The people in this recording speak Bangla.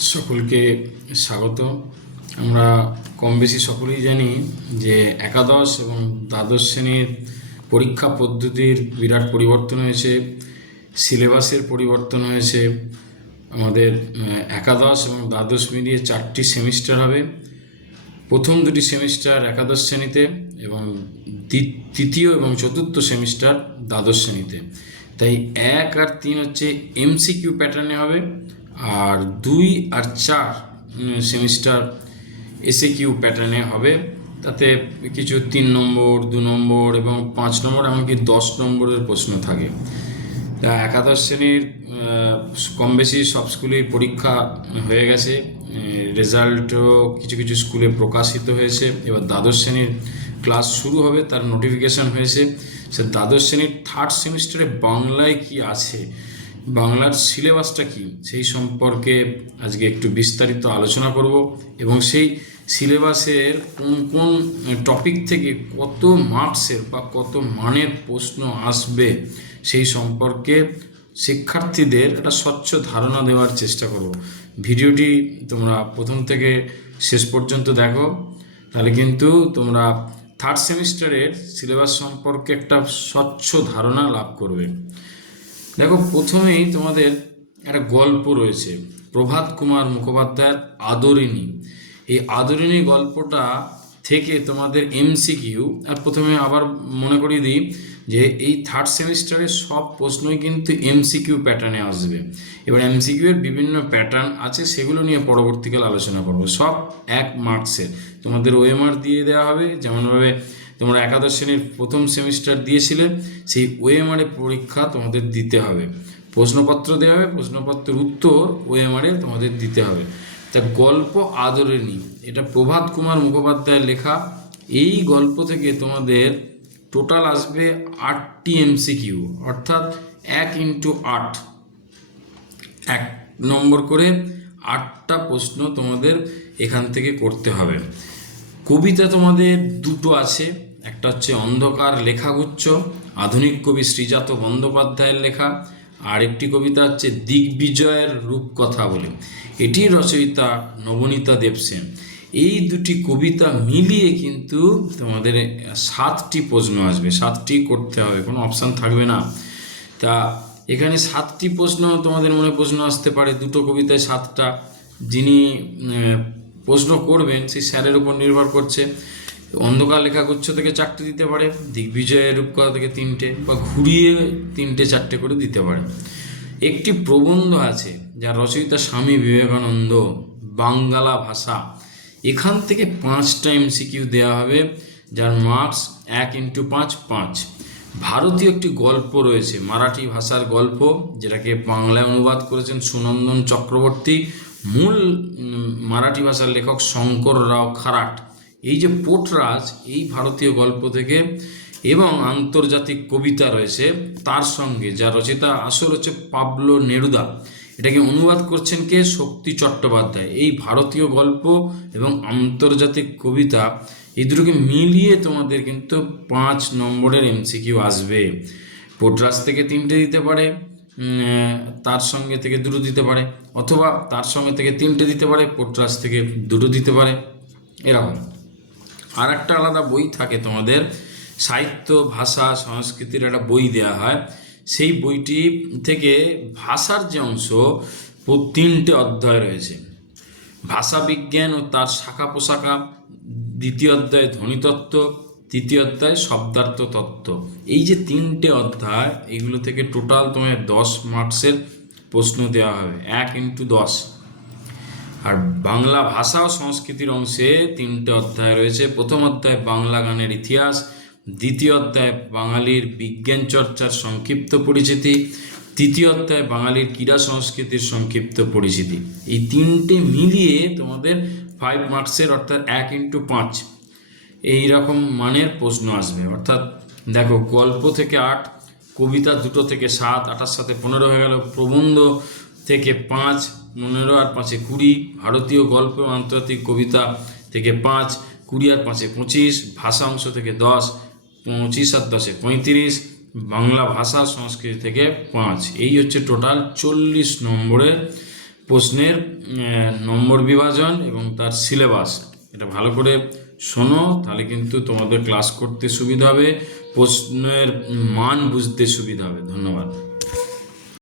সকলকে স্বাগত। আমরা কম বেশি সকলেই জানি যে একাদশ এবং দ্বাদশ শ্রেণীর পরীক্ষা পদ্ধতির বিরাট পরিবর্তন হয়েছে, সিলেবাসের পরিবর্তন হয়েছে। আমাদের একাদশ এবং দ্বাদশ মিলিয়ে 4টি সেমিস্টার হবে। প্রথম দুটি সেমিস্টার একাদশ শ্রেণীতে এবং তৃতীয় এবং চতুর্থ সেমিস্টার দ্বাদশ শ্রেণীতে। তাই 1 আর 3 হচ্ছে এমসিকিউ প্যাটার্নে হবে, আর 2 আর 4 সেমিস্টার এসএকিউ প্যাটার্নে হবে। তাতে কিছু 3 নম্বর, 2 নম্বর এবং 5 নম্বর, এমনকি 10 নম্বরের প্রশ্ন থাকে। তা একাদশ শ্রেণীর কম বেশি সব স্কুলেই পরীক্ষা হয়ে গেছে, রেজাল্টও কিছু কিছু স্কুলে প্রকাশিত হয়েছে। এবার দ্বাদশ শ্রেণীর ক্লাস শুরু হবে, তার নোটিফিকেশান হয়েছে। সে দ্বাদশ শ্রেণীর থার্ড সেমিস্টারে বাংলায় কি আছে, বাংলার সিলেবাসটা কি, সেই সম্পর্কে আজকে একটু বিস্তারিত আলোচনা করব এবং সেই সিলেবাসের কোন কোন টপিক থেকে কত মার্কসের বা কত মানের প্রশ্ন আসবে সেই সম্পর্কে শিক্ষার্থীদের একটা স্বচ্ছ ধারণা দেওয়ার চেষ্টা করব। ভিডিওটি তোমরা প্রথম থেকে শেষ পর্যন্ত দেখো, তাহলে কিন্তু তোমরা থার্ড সেমিস্টারের সিলেবাস সম্পর্কে একটা স্বচ্ছ ধারণা লাভ করবে। দেখো, প্রথমেই তোমাদের একটা গল্প রয়েছে প্রভাত কুমার মুখোপাধ্যায়ের আদরিণী। এই আদরিণী গল্পটা থেকে তোমাদের এমসিকিউ, আর প্রথমে আবার মনে করিয়ে দিই যে এই থার্ড সেমিস্টারের সব প্রশ্নই কিন্তু এমসিকিউ প্যাটার্নে আসবে। এবার এমসিকিউ এর বিভিন্ন প্যাটার্ন আছে, সেগুলো নিয়ে পরবর্তীকালে আলোচনা করব। সব 1 মার্কসের তোমাদের ওএমআর দিয়ে দেওয়া হবে। যেমনভাবে তোমরা একাদশ শ্রেণীর প্রথম সেমিস্টার দিয়েছিলে, সেই ওএমআর পরীক্ষা তোমাদের দিতে হবে। প্রশ্নপত্র দেওয়া হবে, প্রশ্নপত্রের উত্তর ওএমআরে তোমাদের দিতে হবে। তা গল্প আদরিণী, এটা প্রভাত কুমার মুখোপাধ্যায়ের লেখা। এই গল্প থেকে তোমাদের টোটাল আসবে 8টি এমসিকিউ, অর্থাৎ 1 × 8, 1 নম্বর করে 8টা প্রশ্ন তোমাদের এখান থেকে করতে হবে। কবিতা তোমাদের দুটো আছে, একটা হচ্ছে অন্ধকার লেখাগুচ্ছ, আধুনিক কবি শ্রীজাত বন্দ্যোপাধ্যায়ের লেখা, আর একটি কবিতা হচ্ছে দিগ্বিজয়ের রূপকথা বলে, এটির রচয়িতা নবনীতা দেবসেন। এই দুটি কবিতা মিলিয়ে কিন্তু তোমাদের 7টি প্রশ্ন আসবে, 7টি করতে হবে, কোনো অপশান থাকবে না। তা এখানে 7টি প্রশ্ন তোমাদের মনে প্রশ্ন আসতে পারে, দুটো কবিতায় 7টা। যিনি প্রশ্ন করবেন সেই স্যারের উপর নির্ভর করছে। অন্ধকার লেখাগুচ্ছ থেকে 4টে দিতে পারে, দিগ্বিজয়ের রূপকথা থেকে 3টে, বা ঘুরিয়ে 3টে 4টে করে দিতে পারে। একটি প্রবন্ধ আছে যার রচয়িতা স্বামী বিবেকানন্দ, বাঙ্গালা ভাষা। এখান থেকে 5টা এমসিকিউ দেওয়া হবে, যার মার্কস 1 × 5, 5। ভারতীয় একটি গল্প রয়েছে, মারাঠি ভাষার গল্প, যেটাকে বাংলায় অনুবাদ করেছেন সুনন্দন চক্রবর্তী। মূল মারাঠি ভাষার লেখক শঙ্কর রাও খারাট। এই যে পোটরাজ, এই ভারতীয় গল্প থেকে, এবং আন্তর্জাতিক কবিতা রয়েছে তার সঙ্গে, যার রচয়িতা আসল হচ্ছে পাবলো নেরুদা। এটাকে অনুবাদ করছেন কে? শক্তি চট্টোপাধ্যায়। এই ভারতীয় গল্প এবং আন্তর্জাতিক কবিতা, এই দুটোকে মিলিয়ে তোমাদের কিন্তু 5 নম্বরের এমসিকিউ আসবে। পোটরাজ থেকে 3টে দিতে পারে, তার সঙ্গে থেকে 2টো দিতে পারে, অথবা তার সঙ্গে থেকে 3টে দিতে পারে, পোটরাজ থেকে 2টো দিতে পারে, এরকম। আর একটা আলাদা বই থাকে তোমাদের, সাহিত্য ভাষা সংস্কৃতির একটা বই দেওয়া হয়। সেই বইটি থেকে ভাষার যে অংশ, 3টে অধ্যায় রয়েছে। ভাষা বিজ্ঞান ও তার শাখা পোশাখা, 2য় অধ্যায় ধ্বনিতত্ত্ব, 3য় অধ্যায় শব্দার্থ তত্ত্ব। এই যে 3টে অধ্যায়, এগুলো থেকে টোটাল তোমায় 10 মার্কসের প্রশ্ন দেওয়া হবে, 1 × 10। আর বাংলা ভাষা ও সংস্কৃতির অংশে 3টে অধ্যায় রয়েছে। প্রথম অধ্যায় বাংলা গানের ইতিহাস, 2য় অধ্যায় বাঙালির বিজ্ঞান চর্চার সংক্ষিপ্ত পরিচিতি, 3য় অধ্যায় বাঙালির ক্রীড়া সংস্কৃতির সংক্ষিপ্ত পরিচিতি। এই 3টে মিলিয়ে তোমাদের 5 মার্কসের, অর্থাৎ 1 × 5 এইরকম মানের প্রশ্ন আসবে। অর্থাৎ দেখো, গল্প থেকে 8, কবিতা 2টো থেকে 7, 8 সাথে 15 হয়ে গেল, প্রবন্ধ থেকে 5, 15 আর 5 20, ভারতীয় গল্প এবং আন্তর্জাতিক কবিতা থেকে 5, 20 আর 5 25, ভাষা অংশ থেকে 10, 25 আর 10 35, বাংলা ভাষা সংস্কৃতি থেকে 5। এই হচ্ছে টোটাল 40 নম্বরের প্রশ্নের নম্বর বিভাজন এবং তার সিলেবাস, এটা ভালো করে শোনো, তাহলে কিন্তু তোমাদের ক্লাস করতে সুবিধা হবে, প্রশ্নের মান বুঝতে সুবিধা হবে। ধন্যবাদ।